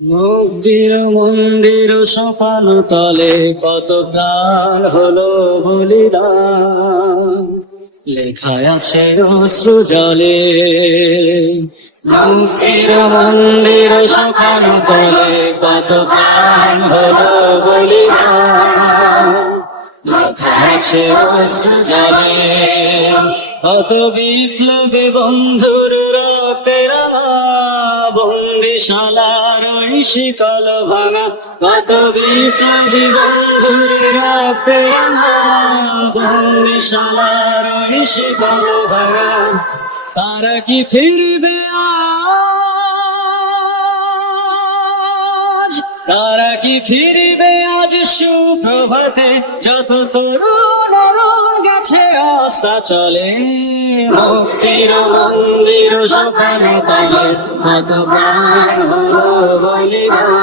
মুক্তির মন্দির সোপান তলে কত প্রাণ হলো বলিদান, লেখায় আছে অশ্রু জলে। মুক্তির মন্দির সোপান তলে কত প্রাণ হলো বলিদান, লেখায় আছে অশ্রু জলে। কত বিপ্লবী বন্ধুর রক্তের বন্দিশালার ওই শিকল ভাঙা, কত বিপ্লবী বন্ধুর রক্তের বন্দিশালার ওই শিকল ভাঙা। তারা কি ফিরবে আজ, তারা কি ফিরবে আজ সুপ্রভাতে, যত তরুণ গেছে রাস্তা চলে। মুক্তির মন্দির সোপান তলে কত প্রাণ হলো বলিদান,